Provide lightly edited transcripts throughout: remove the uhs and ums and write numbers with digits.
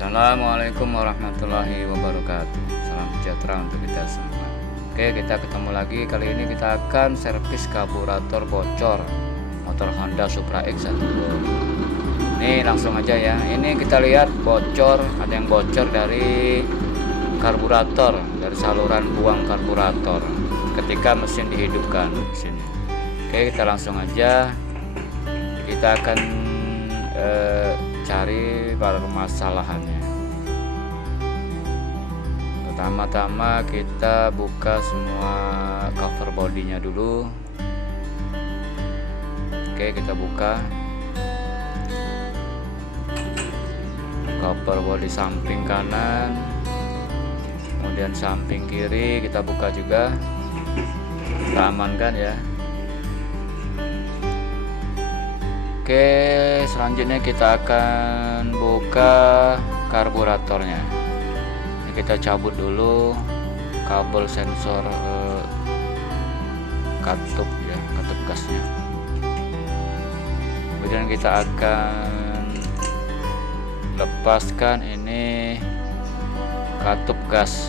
Assalamualaikum warahmatullahi wabarakatuh. Salam sejahtera untuk kita semua. Oke, kita ketemu lagi. Kali ini kita akan servis karburator bocor motor Honda Supra X1. Nih langsung aja ya. Ini kita lihat bocor, ada yang bocor dari karburator, dari saluran buang karburator ketika mesin dihidupkan di sini. Oke, kita langsung aja. Kita akan cari permasalahannya. Pertama-tama kita buka semua cover bodinya dulu. Oke, kita buka cover bodi samping kanan, kemudian samping kiri kita buka juga. Kita amankan ya. Oke, selanjutnya kita akan buka karburatornya. Ini kita cabut dulu kabel sensor katup ya, katup gasnya. Kemudian kita akan lepaskan ini katup gas.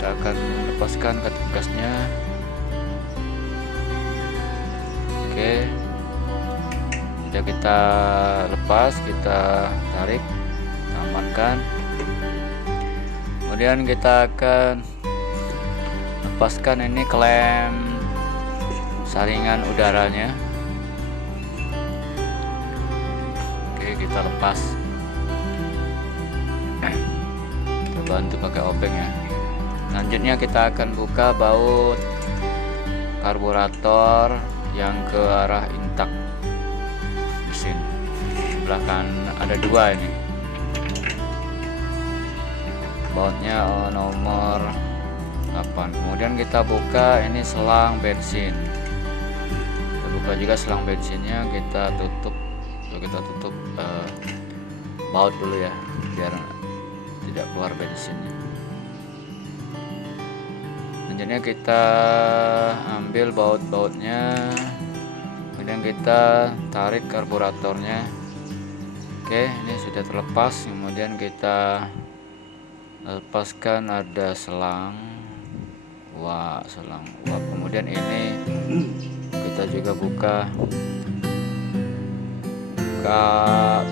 Kita akan lepaskan katup gasnya. Oke. Ya, kita lepas, kita tarik, kita amankan. Kemudian kita akan lepaskan ini klem saringan udaranya. Oke, kita lepas. Kita bantu pakai obeng ya. Selanjutnya kita akan buka baut karburator yang ke arah intak mesin. Sebelah kan ada dua ini. Bautnya nomor 8. Kemudian kita buka ini selang bensin. Kita buka juga selang bensinnya, kita tutup. Kita tutup baut dulu ya, biar tidak keluar bensinnya. Selanjutnya kita ambil baut-bautnya. Kemudian kita tarik karburatornya. Oke, ini sudah terlepas. Kemudian kita lepaskan ada selang selang uap. Kemudian ini kita juga buka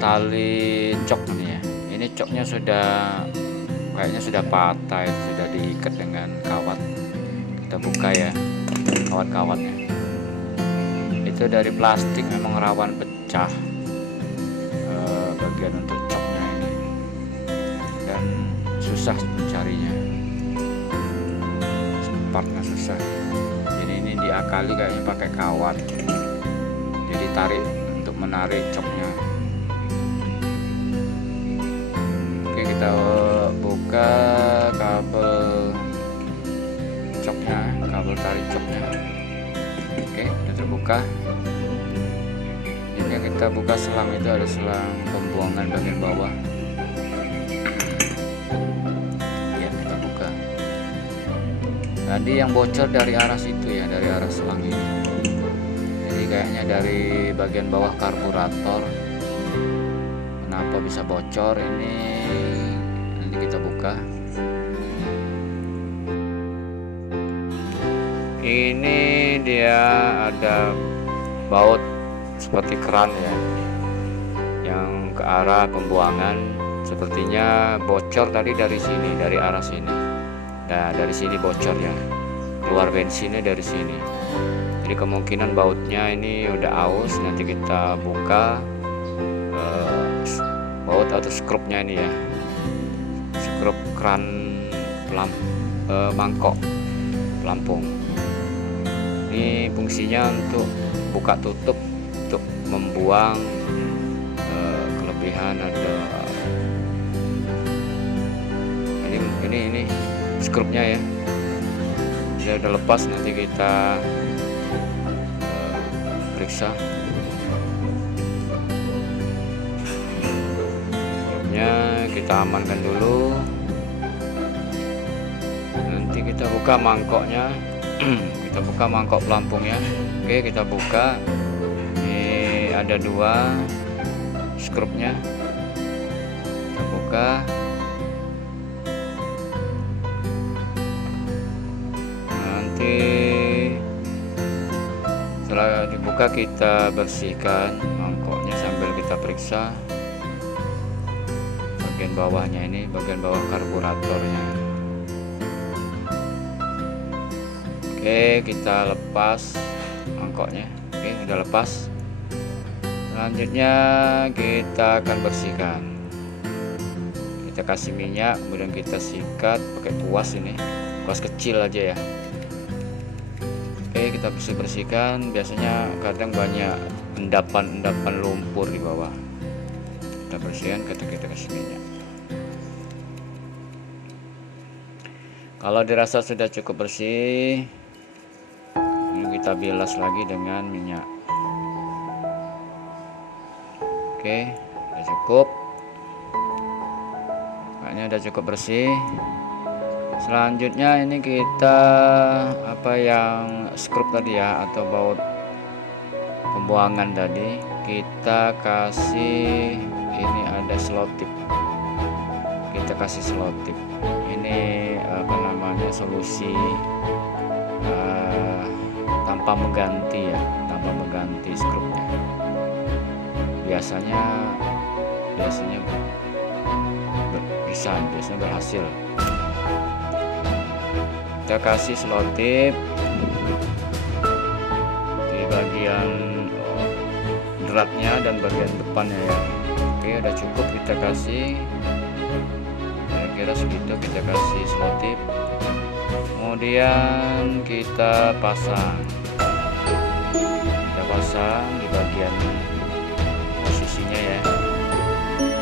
tali cok ini ya. Ini coknya kayaknya sudah patah, sudah diikat dengan kawat. Kita buka ya kawat-kawatnya. Itu dari plastik, memang rawan pecah bagian untuk coknya ini, dan susah mencarinya, partnya susah. Jadi ini diakali kayaknya pakai kawat, jadi tarik untuk menarik coknya. Oke, kita buka kabel coknya, kabel tarik coknya. Oke, sudah terbuka. Ini kita buka selang, itu ada selang pembuangan bagian bawah. Ya, kita buka. Tadi yang bocor dari arah situ ya, dari arah selang ini. Jadi kayaknya dari bagian bawah karburator. Kenapa bisa bocor ini? Nanti kita buka. Ini dia ada baut seperti keran ya, yang ke arah pembuangan. Sepertinya bocor tadi dari sini, dari arah sini. Nah, dari sini bocor ya, keluar bensinnya dari sini. Jadi kemungkinan bautnya ini udah aus. Nanti kita buka baut atau skrupnya ini ya, skrup keran mangkok pelampung. Ini fungsinya untuk buka tutup, untuk membuang kelebihan. Ada ini skrupnya ya, dia udah lepas. Nanti kita periksa skrupnya, kita amankan dulu. Nanti kita buka mangkoknya. Kita buka mangkok pelampungnya. Oke, kita buka. Ini ada dua skrupnya. buka. Nanti setelah dibuka kita bersihkan mangkoknya sambil kita periksa bagian bawahnya, ini bagian bawah karburatornya. Oke, kita lepas mangkoknya. Oke, udah lepas. Selanjutnya kita akan bersihkan. Kita kasih minyak, kemudian kita sikat pakai tuas, ini tuas kecil aja ya. Oke, kita bersihkan. Biasanya kadang banyak endapan lumpur di bawah. Kita bersihkan, kita kasih minyak. Kalau dirasa sudah cukup bersih, ini kita bilas lagi dengan minyak. Oke, udah cukup. Kayaknya udah cukup bersih. Selanjutnya ini kita yang skrup tadi ya, atau baut pembuangan tadi, kita kasih, ini ada selotip. Kita kasih selotip. Ini solusi tanpa mengganti ya, tanpa mengganti skrupnya. Biasanya berhasil. Kita kasih selotip di bagian dratnya dan bagian depannya ya. Oke, udah cukup kita kasih, kira-kira segitu kita kasih selotip. Kemudian kita pasang di bagian posisinya ya.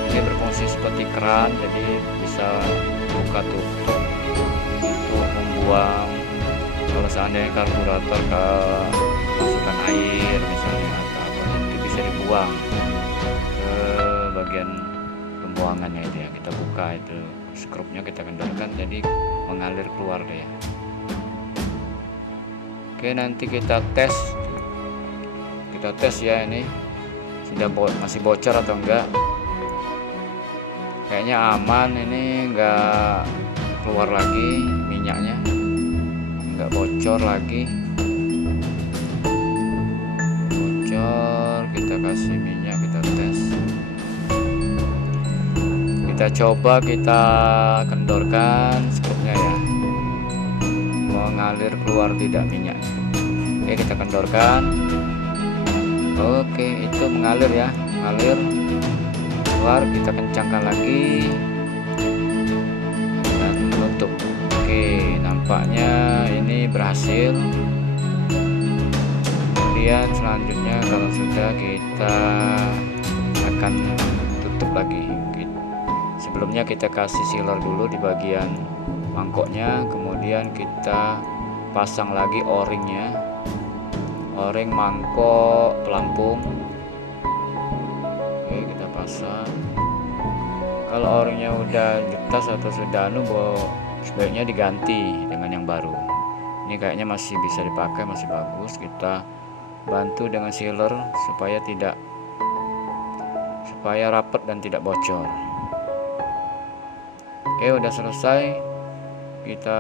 Ini berfungsi seperti keran, jadi bisa buka tutup untuk membuang kalau seandainya karburator masukkan air misalnya atau apa, itu bisa dibuang ke bagian pembuangannya itu ya. Kita buka itu skrupnya, kita kendorkan, jadi mengalir keluar deh ya. Oke, nanti kita tes ya, ini sudah masih bocor atau enggak. Kayaknya aman, ini enggak keluar lagi minyaknya, enggak bocor lagi. Bocor, kita kasih minyak, kita tes. Kita coba, kita kendorkan skrupnya ya, mengalir keluar tidak minyaknya. Oke, kita kendorkan. Oke, itu mengalir ya, mengalir keluar. Kita kencangkan lagi dan menutup. Oke, nampaknya ini berhasil. Kemudian selanjutnya kalau sudah, kita akan tutup lagi. Sebelumnya kita kasih sealer dulu di bagian mangkoknya, kemudian kita pasang lagi o-ringnya, o-ring mangkok pelampung. Oke, kita pasang. Kalau o-ringnya udah jutas atau sudah sebaiknya diganti dengan yang baru. Ini kayaknya masih bisa dipakai, masih bagus. Kita bantu dengan sealer supaya rapat dan tidak bocor. Oke, udah selesai. Kita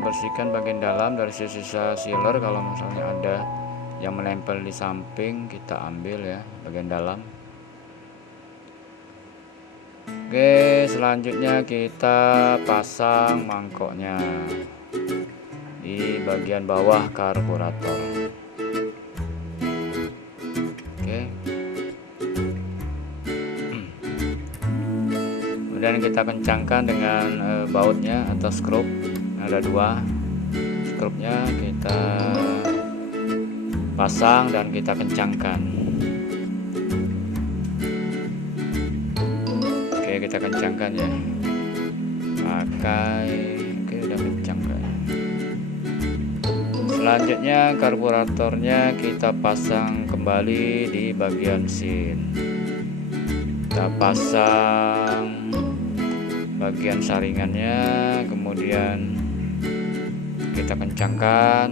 bersihkan bagian dalam dari sisa sealer. Kalau misalnya ada yang menempel di samping, kita ambil ya bagian dalam. Oke, selanjutnya kita pasang mangkoknya di bagian bawah karburator. Oke, kemudian kita kencangkan dengan bautnya atau skrup. Ada 2 skrupnya, kita pasang dan kita kencangkan. Oke, kita kencangkan ya, oke, udah kencangkan. Selanjutnya karburatornya kita pasang kembali di bagian mesin. Kita pasang bagian saringannya, kemudian kita kencangkan.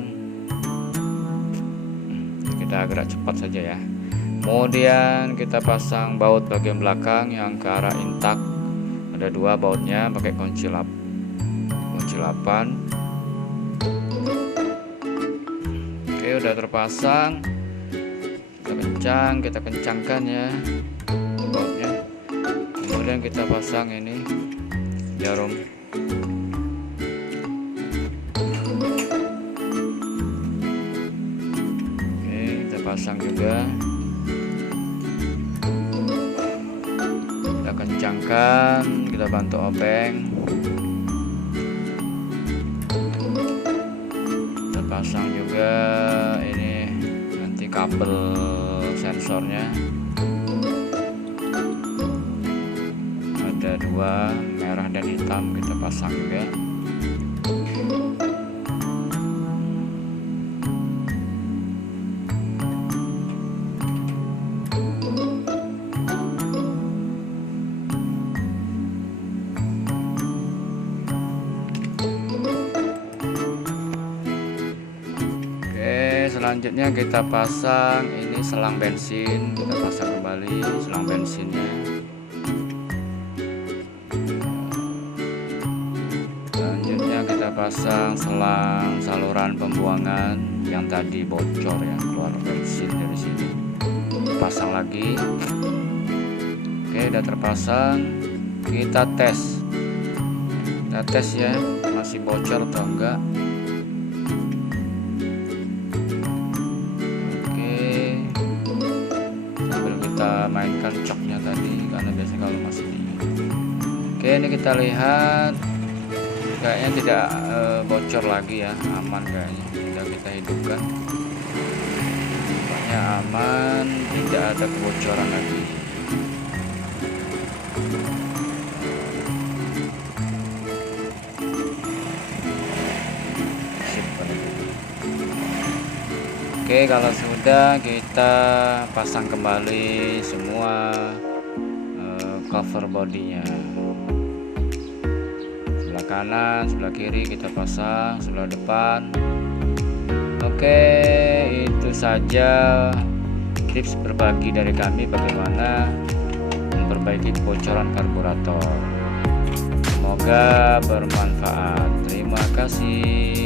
Kita gerak cepat saja ya. Kemudian kita pasang baut bagian belakang yang ke arah intak Ada 2 bautnya pakai kunci 8. Oke, udah terpasang. Kita kencangkan ya bautnya. Kemudian kita pasang ini jarum. Oke, kita pasang juga. Kita kencangkan, kita bantu obeng. Kita pasang juga ini nanti kabel sensornya. Ada 2, merah dan hitam, kita pasang juga. Selanjutnya kita pasang ini selang bensin, kita pasang kembali selang bensinnya. Selanjutnya kita pasang selang saluran pembuangan yang tadi bocor ya, keluar bensin dari sini. Pasang lagi. Oke, udah terpasang. Kita tes ya, masih bocor atau enggak. Kita mainkan coknya tadi karena biasanya kalau masih dingin. Oke, ini kita lihat kayaknya tidak bocor lagi ya, aman kayaknya. Sudah kita hidupkan, pokoknya aman, tidak ada kebocoran lagi. Oke, kalau sudah kita pasang kembali semua cover bodinya. Sebelah kanan, sebelah kiri kita pasang, sebelah depan. Oke, itu saja tips berbagi dari kami bagaimana memperbaiki kebocoran karburator. Semoga bermanfaat. Terima kasih.